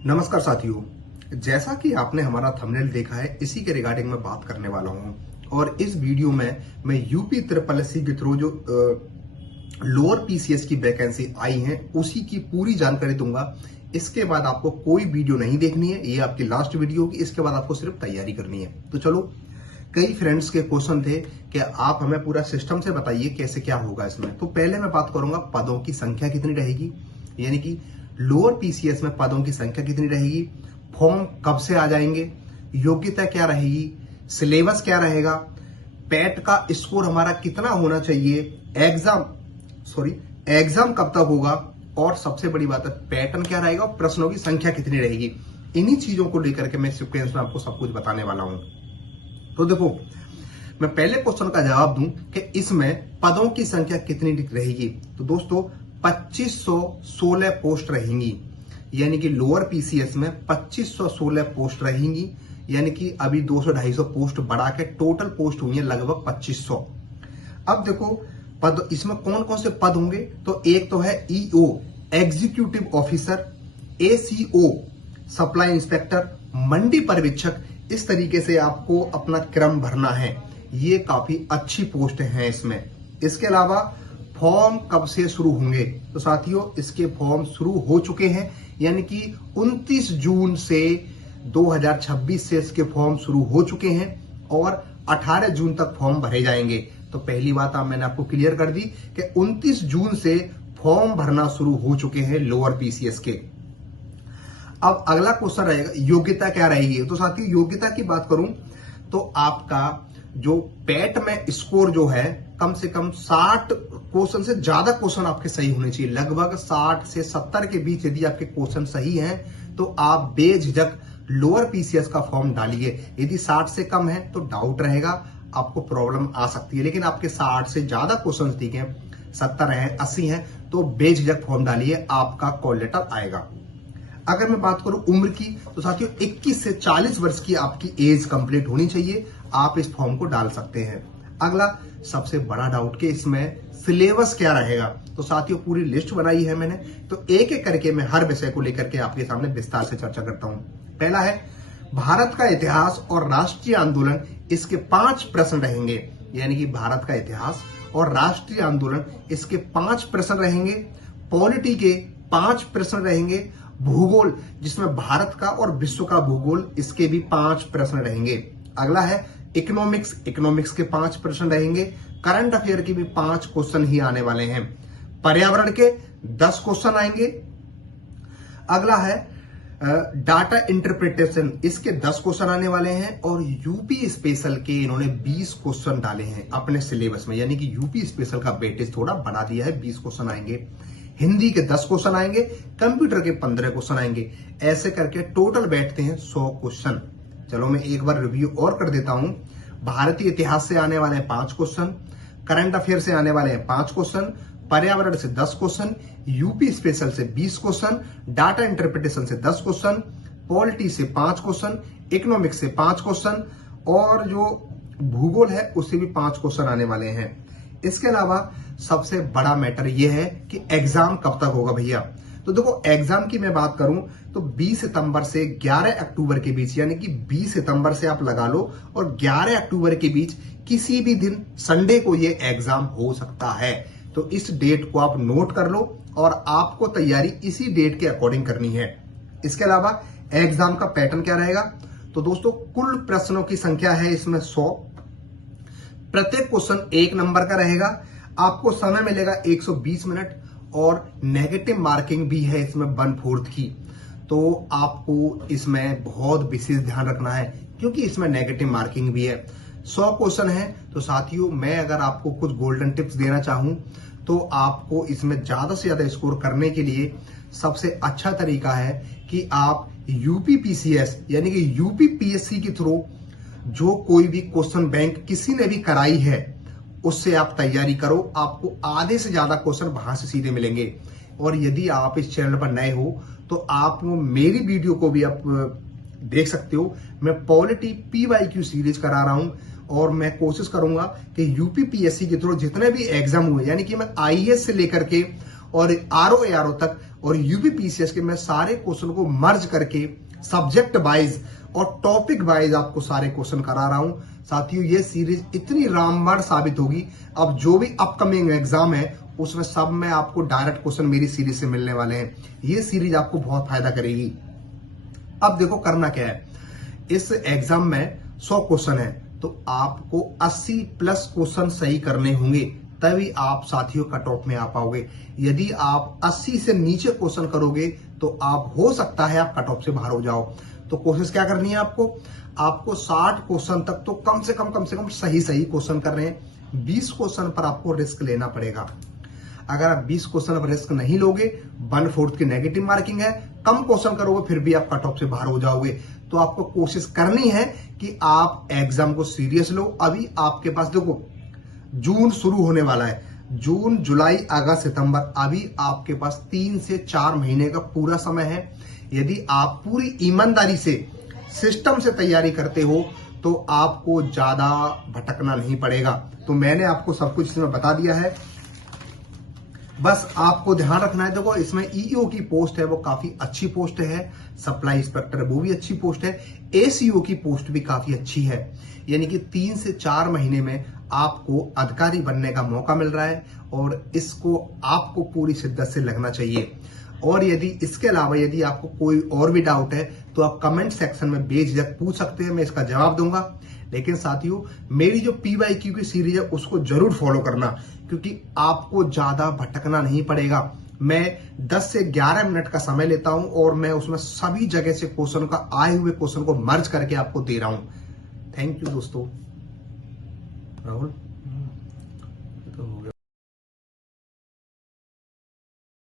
नमस्कार साथियों, जैसा कि आपने हमारा थंबनेल देखा है, इसी के रिगार्डिंग मैं बात करने वाला हूं। और इस वीडियो में मैं यूपी ट्रिपल एससी के थ्रू जो लोअर पीसीएस की वैकेंसी आई है उसी की पूरी जानकारी दूंगा। इसके बाद आपको कोई वीडियो नहीं देखनी है, ये आपकी लास्ट वीडियो होगी। इसके बाद आपको सिर्फ तैयारी करनी है। तो चलो, कई फ्रेंड्स के क्वेश्चन थे कि आप हमें पूरा सिस्टम से बताइए कैसे क्या होगा इसमें। तो पहले मैं बात करूंगा पदों की संख्या कितनी रहेगी, यानी कि लोअर पीसीएस में पदों की संख्या कितनी रहेगी, फॉर्म कब से आ जाएंगे, योग्यता क्या रहेगी, सिलेबस क्या रहेगा, पैट का स्कोर हमारा कितना होना चाहिए, एग्जाम कब तक होगा, और सबसे बड़ी बात है पैटर्न क्या रहेगा और प्रश्नों की संख्या कितनी रहेगी। इन्हीं चीजों को लेकर के मैं सीक्वेंस में आपको सब कुछ बताने वाला हूं। तो देखो, मैं पहले क्वेश्चन का जवाब दूं कि इसमें पदों की संख्या कितनी रहेगी। तो दोस्तों 2516 पोस्ट रहेंगी, यानी कि लोअर पीसीएस में 2516 पोस्ट रहेंगी, यानी कि अभी 200-250 पोस्ट बढ़ा के टोटल पोस्ट हुई है लगभग 2500। अब देखो पद, इसमें कौन कौन से पद होंगे। तो एक तो है EO executive officer, ACO supply inspector, mandi पर्यवेक्षक। इस तरीके से आपको अपना क्रम भरना है। ये काफी अच्छी पोस्ट है इसमें। इसके अलावा फॉर्म कब से शुरू होंगे। तो साथियों, इसके फॉर्म शुरू हो चुके हैं, यानी कि 29 जून से 2026 से इसके फॉर्म शुरू हो चुके हैं और 18 जून तक फॉर्म भरे जाएंगे। तो पहली बात मैंने आपको क्लियर कर दी कि 29 जून से फॉर्म भरना शुरू हो चुके हैं लोअर पीसीएस के। अब अगला क्वेश्चन रहेगा योग्यता क्या रहेगी। तो साथियों, योग्यता की बात करूं तो आपका जो पैट में स्कोर जो है कम से कम 60 क्वेश्चन से ज्यादा क्वेश्चन आपके सही होने चाहिए। लगभग 60 से 70 के बीच यदि आपके क्वेश्चन सही हैं तो आप बेझिझक लोअर पीसीएस का फॉर्म डालिए। यदि 60 से कम है तो डाउट रहेगा, आपको प्रॉब्लम आ सकती है। लेकिन आपके 60 से ज्यादा क्वेश्चन ठीक है, 70 है, 80 है, तो बेझिझक फॉर्म डालिए, आपका कॉल लेटर आएगा। अगर मैं बात करूं उम्र की, तो साथियों 21 से 40 वर्ष की आपकी एज कंप्लीट होनी चाहिए, आप इस फॉर्म को डाल सकते हैं। अगला सबसे बड़ा डाउट कि इसमें सिलेबस क्या रहेगा। तो साथियों पूरी लिस्ट बनाई है मैंने, तो एक एक करके मैं हर विषय को लेकर के आपके सामने विस्तार से चर्चा करता हूं। पहला है भारत का इतिहास और राष्ट्रीय आंदोलन, इसके 5 प्रश्न रहेंगे, यानी कि भारत का इतिहास और राष्ट्रीय आंदोलन इसके 5 प्रश्न रहेंगे। पॉलिटी के 5 प्रश्न रहेंगे। भूगोल, जिसमें भारत का और विश्व का भूगोल, इसके भी 5 प्रश्न रहेंगे। अगला है इकोनॉमिक्स के 5 प्रश्न रहेंगे। करंट अफेयर के भी 5 क्वेश्चन ही आने वाले हैं। पर्यावरण के 10 क्वेश्चन आएंगे। अगला है डाटा इंटरप्रिटेशन, इसके 10 क्वेश्चन आने वाले हैं। और यूपी स्पेशल के इन्होंने 20 क्वेश्चन डाले हैं अपने सिलेबस में, यानी कि यूपी स्पेशल का वेटेज थोड़ा बढ़ा दिया है, 20 क्वेश्चन आएंगे। हिंदी के 10 क्वेश्चन आएंगे, कंप्यूटर के 15 क्वेश्चन आएंगे। ऐसे करके टोटल बैठते हैं 100 क्वेश्चन। चलो मैं एक बार रिव्यू और कर देता हूं। भारतीय इतिहास से आने वाले हैं 5 क्वेश्चन, करंट अफेयर से आने वाले हैं 5 क्वेश्चन, पर्यावरण से 10 क्वेश्चन, यूपी स्पेशल से 20 क्वेश्चन, डाटा इंटरप्रिटेशन से 10 क्वेश्चन, पॉलिटी से 5 क्वेश्चन, इकोनॉमिक्स से 5 क्वेश्चन, और जो भूगोल है उससे भी 5 क्वेश्चन आने वाले हैं। इसके अलावा सबसे बड़ा मैटर यह है कि एग्जाम कब तक होगा भैया। तो देखो, एग्जाम की मैं बात करूं तो 20 सितंबर से 11 अक्टूबर के बीच, यानी कि 20 सितंबर से आप लगा लो और 11 अक्टूबर के बीच किसी भी दिन संडे को ये एग्जाम हो सकता है। तो इस डेट को आप नोट कर लो और आपको तैयारी इसी डेट के अकॉर्डिंग करनी है। इसके अलावा एग्जाम का पैटर्न क्या रहेगा। तो दोस्तों कुल प्रश्नों की संख्या है इसमें 100। प्रत्येक क्वेश्चन 1 नंबर का रहेगा। आपको समय मिलेगा 120 मिनट और नेगेटिव मार्किंग भी है इसमें 1/4 की। तो आपको इसमें बहुत विशेष ध्यान रखना है क्योंकि इसमें नेगेटिव मार्किंग भी है। 100 क्वेश्चन है। तो साथियों, मैं अगर आपको कुछ गोल्डन टिप्स देना चाहूं तो आपको इसमें ज्यादा से ज्यादा स्कोर करने के लिए सबसे अच्छा तरीका है कि आप यूपी पीसीएस यानी कि यूपी पीएससी के थ्रू जो कोई भी क्वेश्चन बैंक किसी ने भी कराई है उससे आप तैयारी करो। आपको आधे से ज्यादा क्वेश्चन वहां से सीधे मिलेंगे। और यदि आप इस चैनल पर नए हो तो आप मेरी वीडियो को भी आप देख सकते हो। मैं पॉलिटी PYQ सीरीज करा रहा हूं और मैं कोशिश करूंगा कि यूपी पीएससी के थ्रू जितने भी एग्जाम हुए, यानी कि मैं IAS से लेकर के और RO ARO तक और यूपीपीसीएस के मैं सारे क्वेश्चन को मर्ज करके सब्जेक्ट वाइज और टॉपिक वाइज आपको सारे क्वेश्चन करा रहा हूं। साथियों, ये सीरीज इतनी रामबाण साबित होगी, अब जो भी अपकमिंग एग्जाम है उसमें सब में आपको डायरेक्ट क्वेश्चन मेरी सीरीज से मिलने वाले हैं। ये सीरीज आपको बहुत फायदा करेगी। अब देखो करना क्या है, इस एग्जाम में 100 क्वेश्चन है, तो आपको 80 प्लस क्वेश्चन सही करने होंगे, तभी आप साथियों कट ऑफ में आ पाओगे। यदि आप 80 से नीचे क्वेश्चन करोगे तो आप हो सकता है आप कट ऑफ से बाहर हो जाओ। तो कोशिश क्या करनी है आपको 60 क्वेश्चन तक तो कम से कम सही क्वेश्चन कर रहे हैं। 20 क्वेश्चन पर आपको रिस्क लेना पड़ेगा। अगर आप 20 क्वेश्चन पर रिस्क नहीं लोगे, 1/4 की नेगेटिव मार्किंग है, कम क्वेश्चन करोगे फिर भी आप कट ऑफ से बाहर हो जाओगे। तो आपको कोशिश करनी है कि आप एग्जाम को सीरियस लो। अभी आपके पास देखो जून शुरू होने वाला है, जून, जुलाई, अगस्त, सितंबर, अभी आपके पास 3 से 4 महीने का पूरा समय है। यदि आप पूरी ईमानदारी से सिस्टम से तैयारी करते हो तो आपको ज्यादा भटकना नहीं पड़ेगा। तो मैंने आपको सब कुछ इसमें बता दिया है, बस आपको ध्यान रखना है। देखो इसमें ईओ की पोस्ट है वो काफी अच्छी पोस्ट है, सप्लाई इंस्पेक्टर वो भी अच्छी पोस्ट है, एसीओ की पोस्ट भी काफी अच्छी है। यानी कि 3 से 4 महीने में आपको अधिकारी बनने का मौका मिल रहा है और इसको आपको पूरी शिद्दत से लगना चाहिए। और यदि इसके अलावा यदि आपको कोई और भी डाउट है तो आप कमेंट सेक्शन में बेझिझक पूछ सकते हैं, मैं इसका जवाब दूंगा। लेकिन साथियों, मेरी जो पीवाईक्यू की सीरीज है उसको जरूर फॉलो करना, क्योंकि आपको ज्यादा भटकना नहीं पड़ेगा। मैं 10 से 11 मिनट का समय लेता हूं और मैं उसमें सभी जगह से क्वेश्चन का आए हुए क्वेश्चन को मर्ज करके आपको दे रहा हूं। थैंक यू दोस्तों। राहुल।